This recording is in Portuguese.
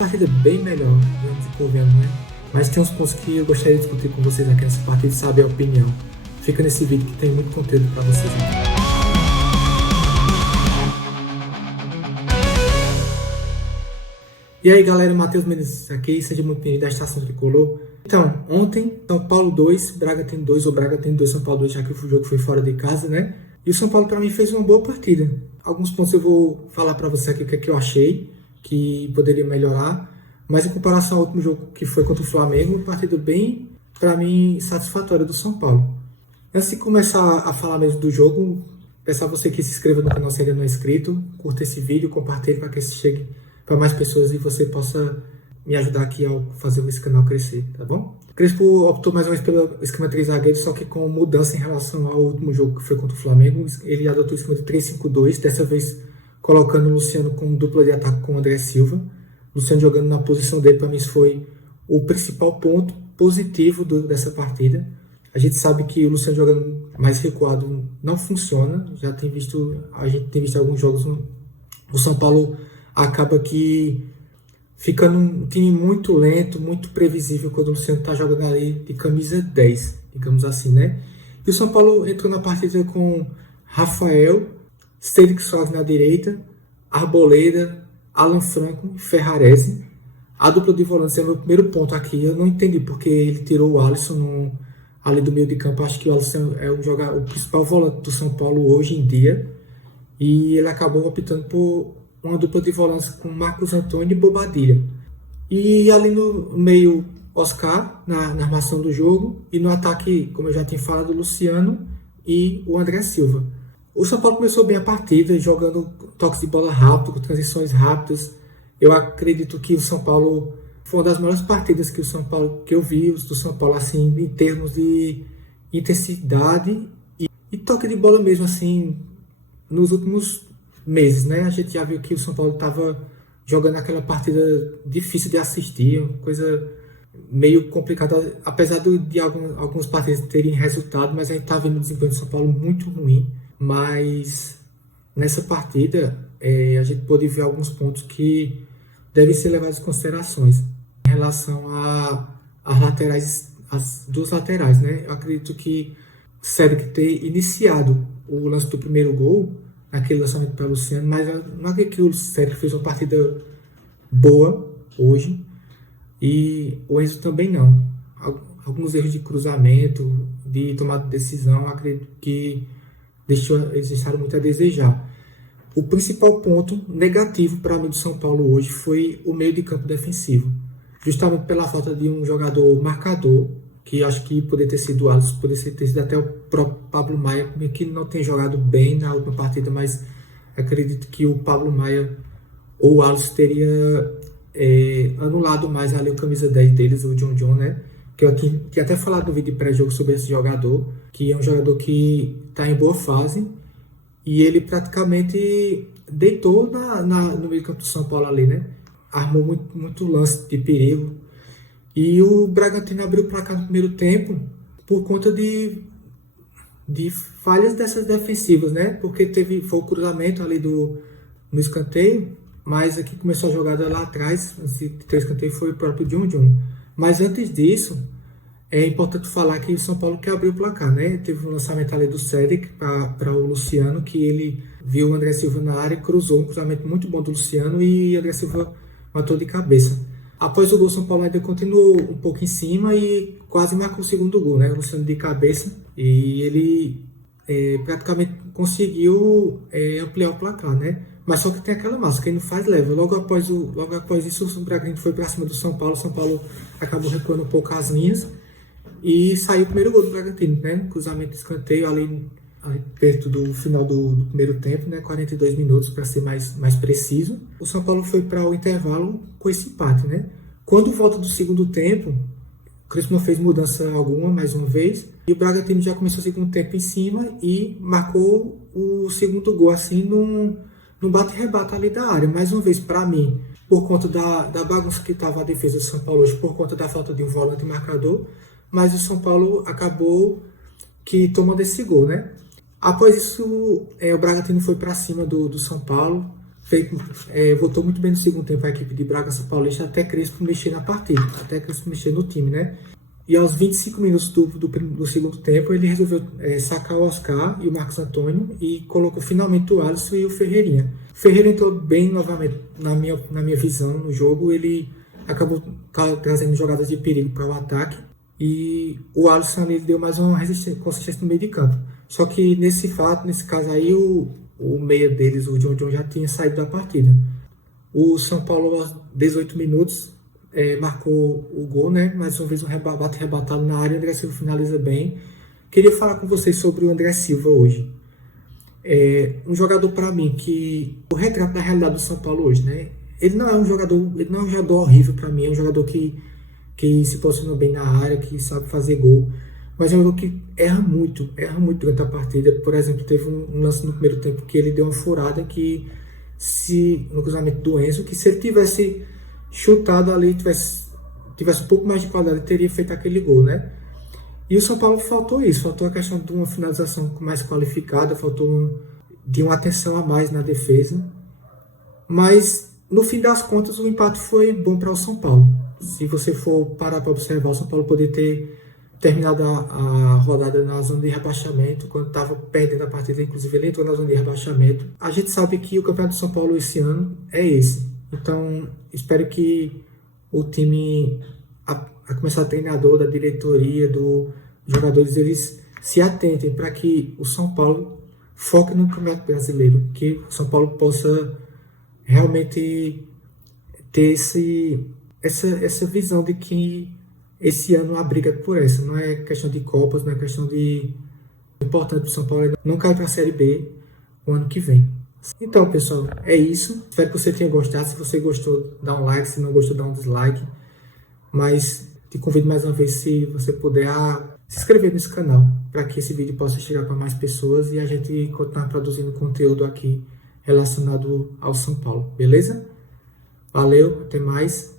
Partida bem melhor, vamos e convenhamos, né? Mas tem uns pontos que eu gostaria de discutir com vocês aqui nessa partida e saber a opinião. Fica nesse vídeo que tem muito conteúdo para vocês aqui. E aí galera, Matheus Mendes aqui, seja muito bem-vindo à Estação Tricolor. Então, ontem, São Paulo 2, Bragantino 2, ou Bragantino 2, São Paulo 2, já que o jogo foi fora de casa, né? E o São Paulo, para mim, fez uma boa partida. Alguns pontos eu vou falar para você aqui o que é que eu achei que poderia melhorar, mas em comparação ao último jogo que foi contra o Flamengo, uma partida bem, para mim, satisfatória do São Paulo. Antes de começar a falar mesmo do jogo, peço a você que se inscreva no canal se ainda não é inscrito, curta esse vídeo, compartilhe para que esse chegue para mais pessoas e você possa me ajudar aqui ao fazer esse canal crescer, tá bom? Crespo optou mais uma vez pelo esquema 3 zagueiros, só que com mudança em relação ao último jogo que foi contra o Flamengo. Ele adotou o esquema de 3-5-2, dessa vez colocando o Luciano como dupla de ataque com o André Silva. Luciano jogando na posição dele, para mim isso foi o principal ponto positivo dessa partida. A gente sabe que o Luciano jogando mais recuado não funciona, a gente tem visto alguns jogos, o São Paulo acaba que ficando um time muito lento, muito previsível quando o Luciano está jogando ali de camisa 10, digamos assim, né? E o São Paulo entrou na partida com Rafael, Cédric Soares na direita, Arboleda, Alan Franco e Ferrarese. A dupla de volantes é o meu primeiro ponto aqui. Eu não entendi porque ele tirou o Alisson ali do meio de campo. Acho que o Alisson é o principal volante do São Paulo hoje em dia. E ele acabou optando por uma dupla de volantes com Marcos Antônio e Bobadilla. E ali no meio, Oscar, na armação do jogo. E no ataque, como eu já tinha falado, Luciano e o André Silva. O São Paulo começou bem a partida, jogando toques de bola rápido, com transições rápidas. Eu acredito que o São Paulo foi uma das melhores partidas que eu vi do São Paulo, assim, em termos de intensidade e toque de bola mesmo, assim, nos últimos meses, né? A gente já viu que o São Paulo estava jogando aquela partida difícil de assistir, uma coisa meio complicada, apesar de algumas partidas terem resultado, mas a gente está vendo o desempenho do São Paulo muito ruim. Mas nessa partida a gente pôde ver alguns pontos que devem ser levados em considerações em relação às laterais, as duas laterais, né? Eu acredito que o Cédric ter iniciado o lance do primeiro gol, naquele lançamento para o Luciano, mas eu não acredito que o Cédric fez uma partida boa hoje e o Enzo também não. Alguns erros de cruzamento, de tomada de decisão, eu acredito que eles deixaram muito a desejar. O principal ponto negativo para mim do São Paulo hoje foi o meio de campo defensivo. Justamente pela falta de um jogador marcador, que acho que poderia ter sido o Alisson, poderia ter sido até o próprio Pablo Maia, que não tem jogado bem na última partida, mas acredito que o Pablo Maia ou o Alisson teria anulado mais ali o camisa 10 deles, o John, né? Que eu tinha até falado no vídeo de pré-jogo sobre esse jogador, que é um jogador que está em boa fase, e ele praticamente deitou no meio campo do São Paulo ali, né? Armou muito lance de perigo. E o Bragantino abriu o placar no primeiro tempo por conta de falhas dessas defensivas, né? Porque foi o cruzamento ali no escanteio, mas aqui começou a jogada lá atrás, antes de ter escanteio, foi o próprio John. Mas antes disso, é importante falar que o São Paulo que abriu o placar, né? Teve um lançamento ali do Cédric para o Luciano, que ele viu o André Silva na área, cruzou um cruzamento muito bom do Luciano e o André Silva matou de cabeça. Após o gol, o São Paulo ainda continuou um pouco em cima e quase marcou o segundo gol, né? O Luciano de cabeça, e ele praticamente conseguiu ampliar o placar, né? Mas só que tem aquela massa, quem não faz leva. Logo após isso, o Bragantino foi para cima do São Paulo. O São Paulo acabou recuando um pouco as linhas e saiu o primeiro gol do Bragantino, né? Cruzamento de escanteio ali perto do final do primeiro tempo, né? 42 minutos para ser mais preciso. O São Paulo foi para o intervalo com esse empate, né? Quando volta do segundo tempo, o Crespo não fez mudança alguma, mais uma vez, e o Bragantino já começou o segundo tempo em cima e marcou o segundo gol, assim, no bate-rebate ali da área. Mais uma vez, para mim, por conta da bagunça que estava a defesa do São Paulo hoje, por conta da falta de um volante marcador, mas o São Paulo acabou que tomando esse gol, né? Após isso, o Bragantino foi para cima do São Paulo, Voltou muito bem no segundo tempo a equipe de Bragança Paulista, até Crespo mexer na partida, até Crespo mexer no time, né? E aos 25 minutos do segundo tempo, ele resolveu sacar o Oscar e o Marcos Antônio e colocou finalmente o Alisson e o Ferreirinha. O Ferreira entrou bem novamente, na minha visão, no jogo. Ele acabou trazendo jogadas de perigo para o ataque e o Alisson ali deu mais uma consistência no meio de campo. Só que nesse caso aí, o meia deles, o John já tinha saído da partida. O São Paulo, aos 18 minutos, marcou o gol, né? Mais uma vez um rebate rebatado na área. O André Silva finaliza bem. Queria falar com vocês sobre o André Silva hoje. Um jogador, para mim, que o retrato da realidade do São Paulo hoje, né? Ele não é um jogador horrível para mim. É um jogador que se posiciona bem na área, que sabe fazer gol. Mas é um jogador que erra muito durante a partida. Por exemplo, teve um lance no primeiro tempo que ele deu uma furada no cruzamento do Enzo, que se ele tivesse chutado ali, tivesse um pouco mais de qualidade, teria feito aquele gol, né? E o São Paulo faltou isso, faltou a questão de uma finalização mais qualificada, faltou de uma atenção a mais na defesa. Mas, no fim das contas, o empate foi bom para o São Paulo. Se você for parar para observar, o São Paulo poderia ter terminado a rodada na zona de rebaixamento, quando estava perdendo a partida, inclusive ele entrou na zona de rebaixamento. A gente sabe que o Campeonato do São Paulo esse ano é esse. Então, espero que o time, a começar do treinador, da diretoria, dos jogadores, eles se atentem para que o São Paulo foque no Campeonato Brasileiro, que o São Paulo possa realmente ter essa visão de que esse ano a briga é por essa. Não é questão de Copas, não é questão de... O importante para o São Paulo é não cair para a Série B o ano que vem. Então, pessoal, é isso. Espero que você tenha gostado. Se você gostou, dá um like. Se não gostou, dá um dislike. Mas te convido mais uma vez, se você puder, a se inscrever nesse canal, para que esse vídeo possa chegar para mais pessoas e a gente continuar produzindo conteúdo aqui relacionado ao São Paulo. Beleza? Valeu, até mais.